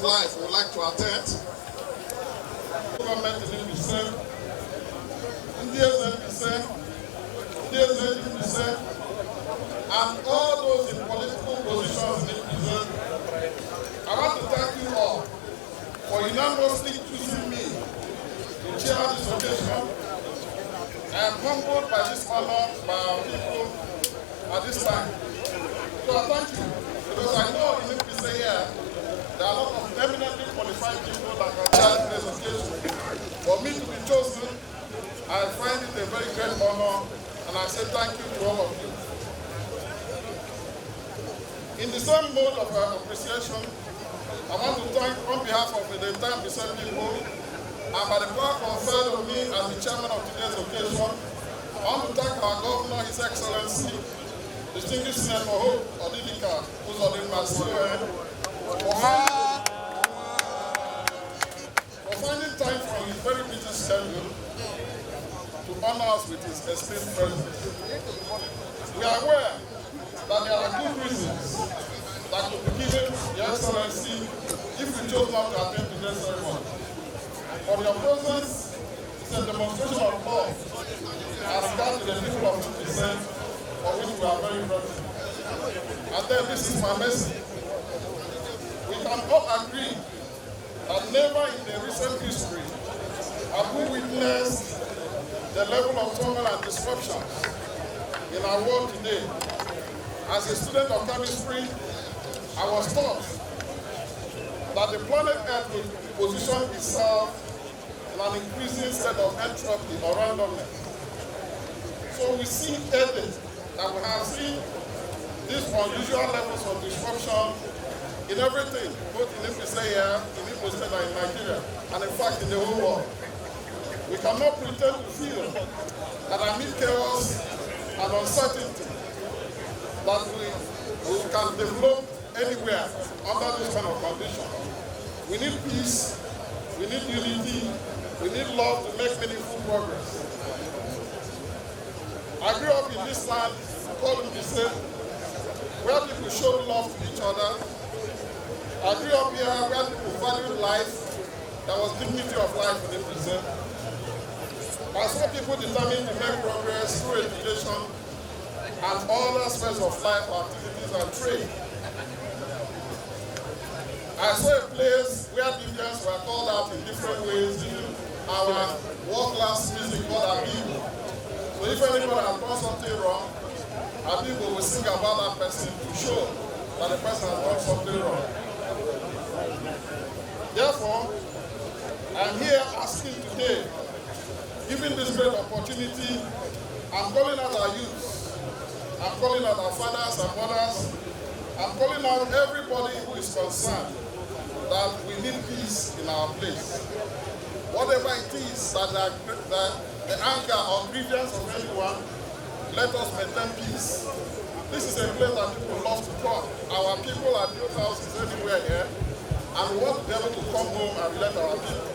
of life would like to attend. Government in mbaise, mbaise, and all those in political positions in mbaise. I want to thank you all for unanimously choosing me to chair this occasion. I am humbled by this honor by our people at this time. So I thank you, because I know in mbaise here, there are a lot of eminently qualified people that can chair this occasion. For me to be chosen, I find it a very great honor, and I say thank you to all of you. In the same mode of appreciation, I want to thank on behalf of the entire mbaise people, and by the power conferred on me as the chairman of today's occasion, I want to thank our governor, His Excellency, Distinguished Senator Hope Uzodimma, for finding time from his very busy schedule to honor us with his esteemed presence. We are aware that there are good reasons that could be given Your Excellency if we chose not to attend today's ceremony. But your presence is a demonstration of love and regard to the people of mbaise, for which we are very grateful. And then this is my message. We can all agree that never in the recent history have we witnessed the level of turmoil and disruption in our world today. As a student of chemistry, I was taught that the planet Earth will position itself in an increasing state of entropy or randomness. So we see evidence that we have seen these unusual levels of disruption in everything, both in mbaise here, in Imo State and in Nigeria, and in fact in the whole world. We cannot pretend to feel that amid chaos and uncertainty that we can develop anywhere under this kind of condition. We need peace, we need unity, we need love to make meaningful progress. I grew up in this land called mbaise, where people show love to each other. I grew up here where people valued life. There was dignity of life in mbaise. I saw people determined to make progress through education and all aspects of life, activities and trade. I saw a place where Indians were called out in different ways in our world-class music called Abibo. So if anybody has done something wrong, Abibo will sing about that person to show that the person has done something wrong. Therefore, I'm here asking today, given this great opportunity, I'm calling out our youth, I'm calling out our fathers and mothers, I'm calling out everybody who is concerned that we need peace in our place. Whatever it is that the anger or grievance of anyone, let us maintain peace. This is a place that people love to come. Our people are built houses anywhere here, and we want to be able to come home and relate our people.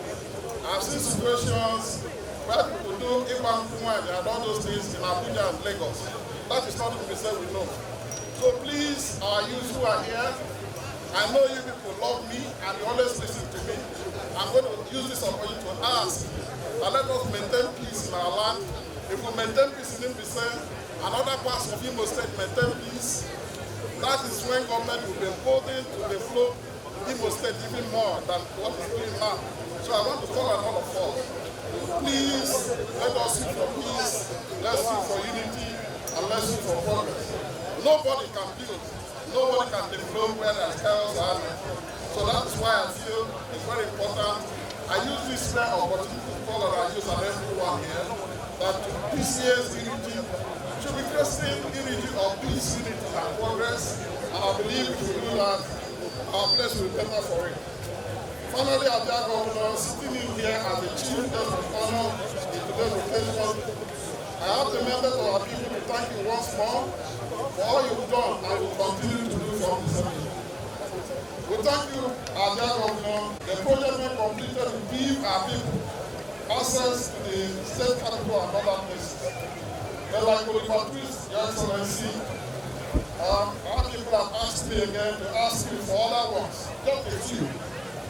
I've seen situations where people do Ibankumwa and all those things in Abuja and Lagos. That is not what we say we know. So please, our youth who are here, I know you people love me and you always listen to me. I'm going to use this opportunity to ask that let us maintain peace in our land. If we maintain peace in mbaise and other parts of Imo State maintain peace, that is when government will be emboldened to develop Imo State even more than what is doing now. So I want to call on all of us. Please, let us seek for peace, let's seek for unity, and let's seek for progress. Nobody can build, nobody can develop where there's chaos and so that is why I feel it's very important. I use this rare opportunity to call on our youth and everyone here that this year's unity should be creating unity of peace, unity and progress, and I believe if we do that, our place will be better for it. Finally, our dear governor, sitting in here as the chief guest of honor in today's occasion, I have the members of our people to thank you once more for all you've done and will continue to do for this occasion. We thank you, our dear governor. The project we completed to give our people access to the state capital and other places. But like Your Excellency, our people have asked me again to ask you for other ones, just a few.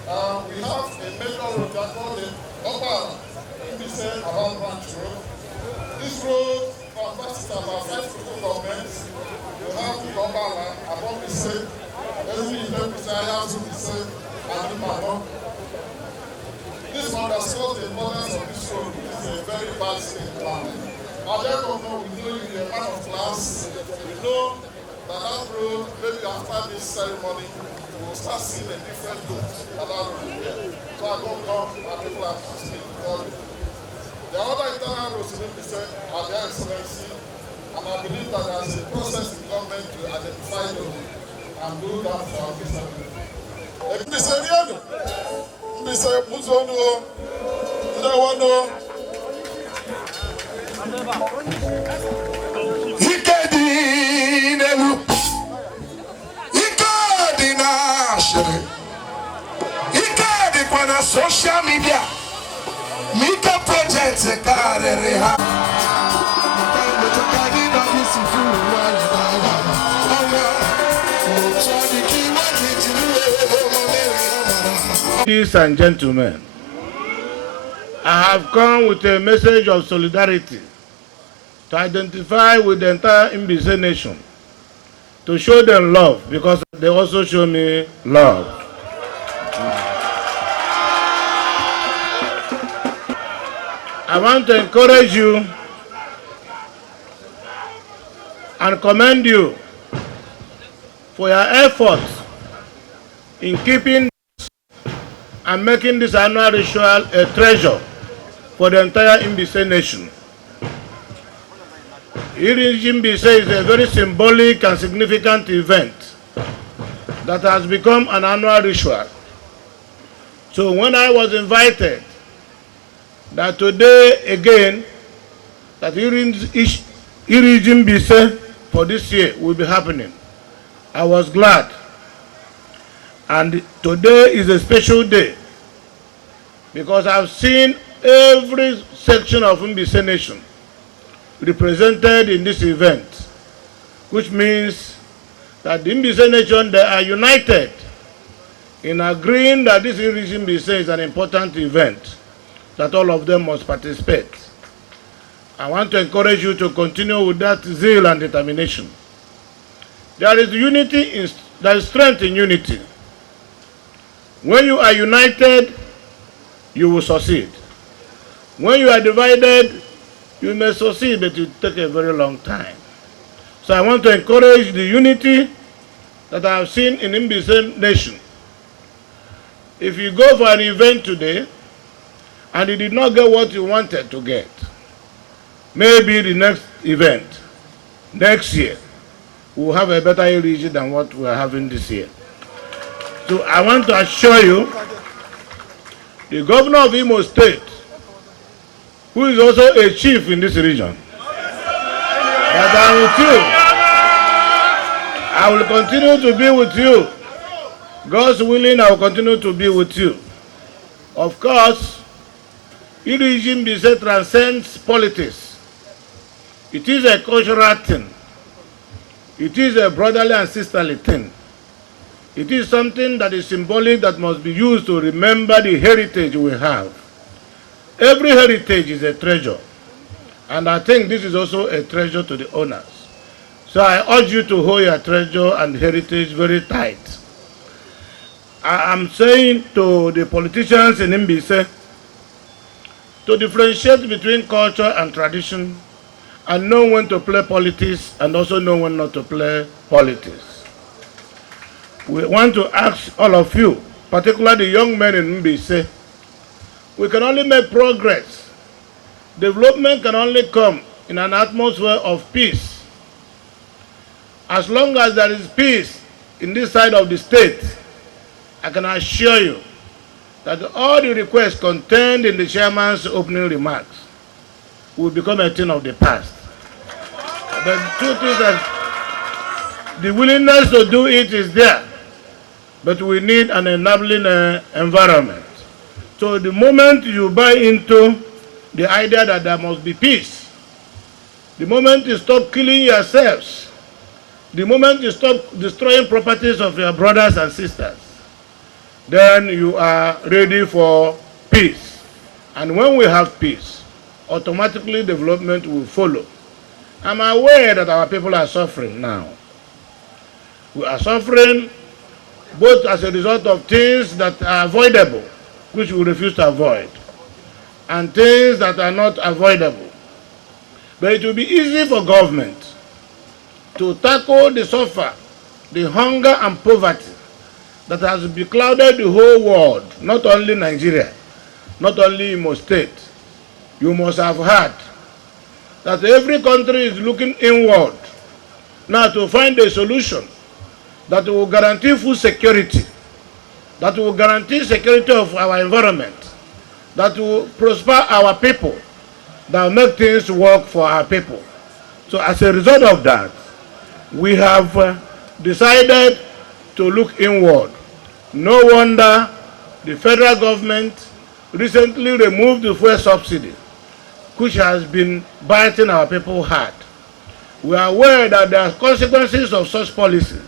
We have a major road that called the Upper Mbaise Around Branch Road. This road traverses about 5 local governments. You have the Gobala, Above Mbaise, Ezri Mbaise, Ayasu Mbaise, and Imano. This underscores the importance of this road, which is a very bad state plan. Our dear governor, we know you are a man of class. We know that that road, maybe after this ceremony, we will start seeing a different look at that road here. So I don't know how people are asking for it. The other internal roads in Mbaise are their excellency, and I believe that there is a process in government to identify them and do that for our business. Mbaise Muzono, Ndawano. Social media, Mika projects a car. Ladies and gentlemen, I have come with a message of solidarity to identify with the entire mbaise nation, to show them love because they also show me love. I want to encourage you and commend you for your efforts in keeping and making this annual ritual a treasure for the entire mbaise nation. Mbaise is a very symbolic and significant event that has become an annual ritual. So when I was invited that today again, that Mbaise for this year will be happening, I was glad. And today is a special day because I've seen every section of Mbaise nation represented in this event, which means that the Mbaise nation, they are united in agreeing that this Mbaise is an important event, that all of them must participate. I want to encourage you to continue with that zeal and determination. There is unity, there is strength in unity. When you are united, you will succeed. When you are divided, you may succeed, but it will take a very long time. So I want to encourage the unity that I have seen in Mbaise nation. If you go for an event today and you did not get what you wanted to get, maybe the next event, next year, we'll have a better region than what we are having this year. So I want to assure you, the governor of Imo State, who is also a chief in this region, that I'm with you. I will continue to be with you. God's willing, I will continue to be with you. Of course, Mbaise transcends politics. It is a cultural thing. It is a brotherly and sisterly thing. It is something that is symbolic that must be used to remember the heritage we have. Every heritage is a treasure. And I think this is also a treasure to the owners. So I urge you to hold your treasure and heritage very tight. I am saying to the politicians in Mbaise to differentiate between culture and tradition and know when to play politics and also know when not to play politics. We want to ask all of you, particularly the young men in Mbaise, we can only make progress. Development can only come in an atmosphere of peace. As long as there is peace in this side of the state, I can assure you that all the requests contained in the chairman's opening remarks will become a thing of the past. The truth is that the willingness to do it is there, but we need an enabling environment. So the moment you buy into the idea that there must be peace, the moment you stop killing yourselves, the moment you stop destroying properties of your brothers and sisters, then you are ready for peace. And when we have peace, automatically development will follow. I'm aware that our people are suffering now. We are suffering both as a result of things that are avoidable, which we refuse to avoid, and things that are not avoidable. But it will be easy for government to tackle the suffer, the hunger and poverty that has beclouded the whole world, not only Nigeria, not only Imo State. You must have heard that every country is looking inward now to find a solution that will guarantee food security, that will guarantee security of our environment, that will prosper our people, that will make things work for our people. So as a result of that, we have decided to look inward. No wonder the federal government recently removed the fuel subsidy, which has been biting our people hard. We are aware that there are consequences of such policies.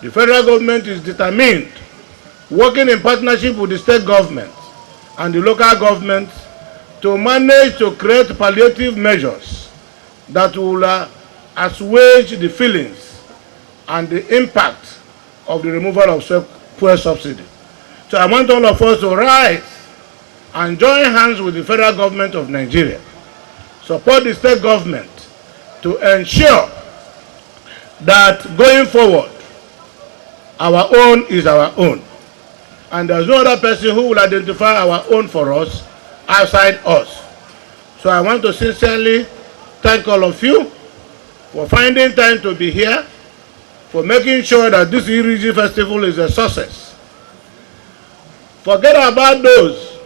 The federal government is determined, working in partnership with the state government and the local governments, to manage to create palliative measures that will assuage the feelings and the impact of the removal of fuel subsidy. So I want all of us to rise and join hands with the federal government of Nigeria, support the state government to ensure that going forward, our own is our own. And there's no other person who will identify our own for us outside us. So I want to sincerely thank all of you for finding time to be here, for making sure that this Iriji festival is a success. Forget about those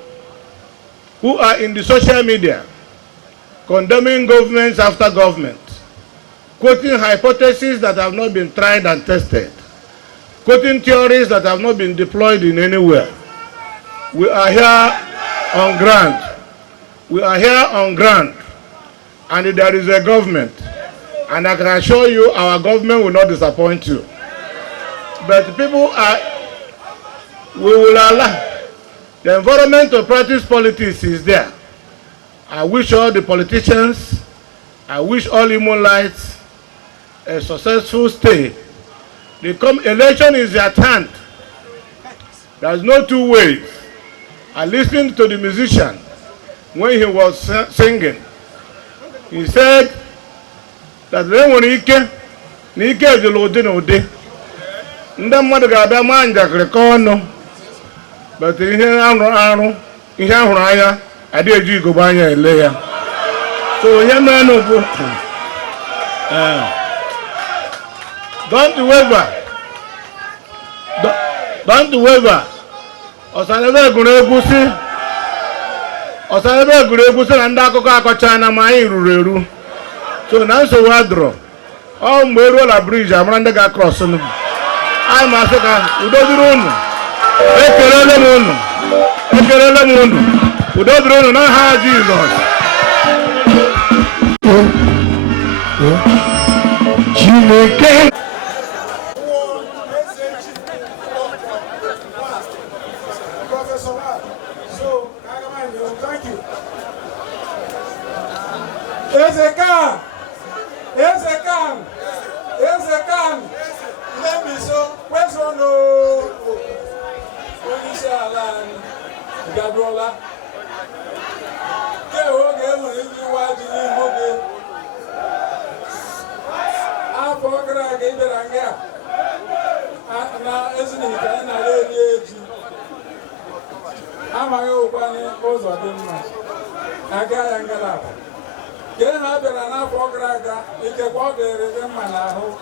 who are in the social media condemning governments after government, quoting hypotheses that have not been tried and tested, quoting theories that have not been deployed in anywhere. We are here on ground. We are here on ground, and there is a government. And I can assure you our government will not disappoint you. But people are, we will allow. The environment to practice politics is there. I wish all the politicians, I wish all Imolites a successful stay. The election is at hand. There's no two ways. I listened to the musician when he was singing. He said that they were Ike, Nike is the Lodin. Ndamadu Gabama and Jacrecono, but in here, Anu, in Huraya, I did you go by a layer. So, young man of don't waver. Don't waver. Osanebe Guregusi. Osanebe Guregusi and Dako China, my Ruru. So now so wadro. Oh, Mwerola Bridge, I'm running across. I'm a second. Udodrunu. Ekerele Munu. Ekerele Munu. Udodrunu, not how Jesus. Let me so. Where's one? Gadola. Get okay when you watch the movie. I forgot again that I got. Now, isn't it? And I really I'm a old one, Uzodimma. I got Angela. Get happy and I forgot. You can walk there in my now.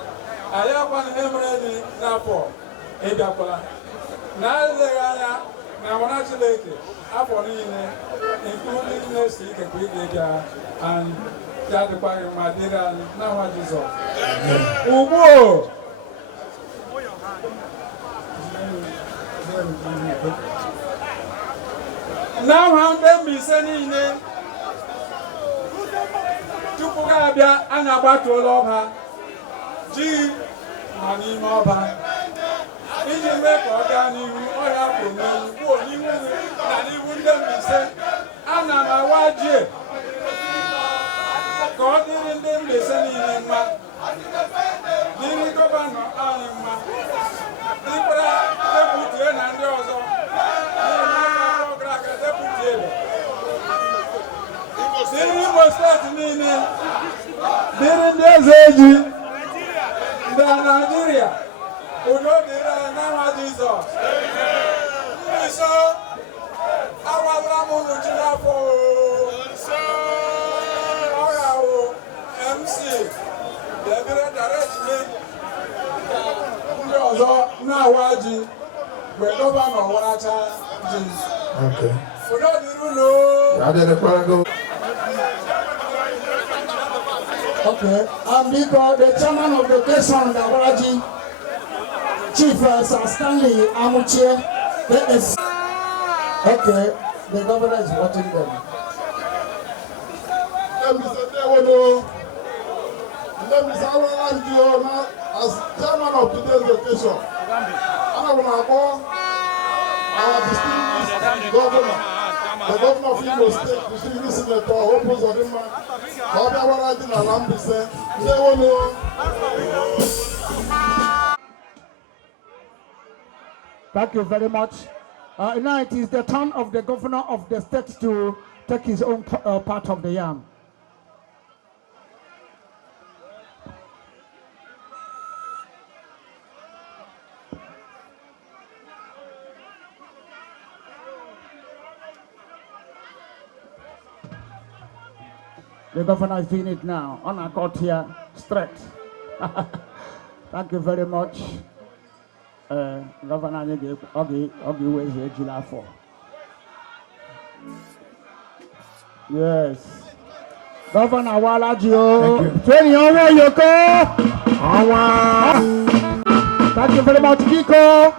I have one emerald now for Edapola. Now I want to make it. I want to including next week and that the body of my dinner now what is all. Ubo! Now how them be sending in to Pugabia and about to love her. G. Money Moba. iji mee ka ọ gaa n'ihu ọhịa bụ n'ihu kwuo n'ihu na n'ihu ndị Mbaise. Ana m awa ji ka ọ dịrị ndị Mbaise niile mma, dịrị gọvanọ anyị mma, dịkwara deputie na ndị ọzọ deputie dịrị Imo steeti niile, dịrị ndị eze eji ndị Naịjirịa. Udo dịrị anyị n'aha Jizọs. Mbaise awala m unu ji n'afọ ọya o MC debere direct me ndị ọzọ na-awa ji mgbe gọvanọ waracha ji. Udo dịrị unu. Okay, because the chairman of the occasion, the Waraji, Chief Sir Stanley Amuche, is okay. The governor is watching them. Let me say, as chairman of today's occasion, our distinguished governor, the governor of Imo State, distinguished Senator Hope Uzodimma, Thank you very much. Now it is the turn of the governor of the state to take his own part of the yam. The governor is doing it now, on our court here, straight. Thank you very much. Governor, yes. Governor Walajio. Thank you very much, Kiko.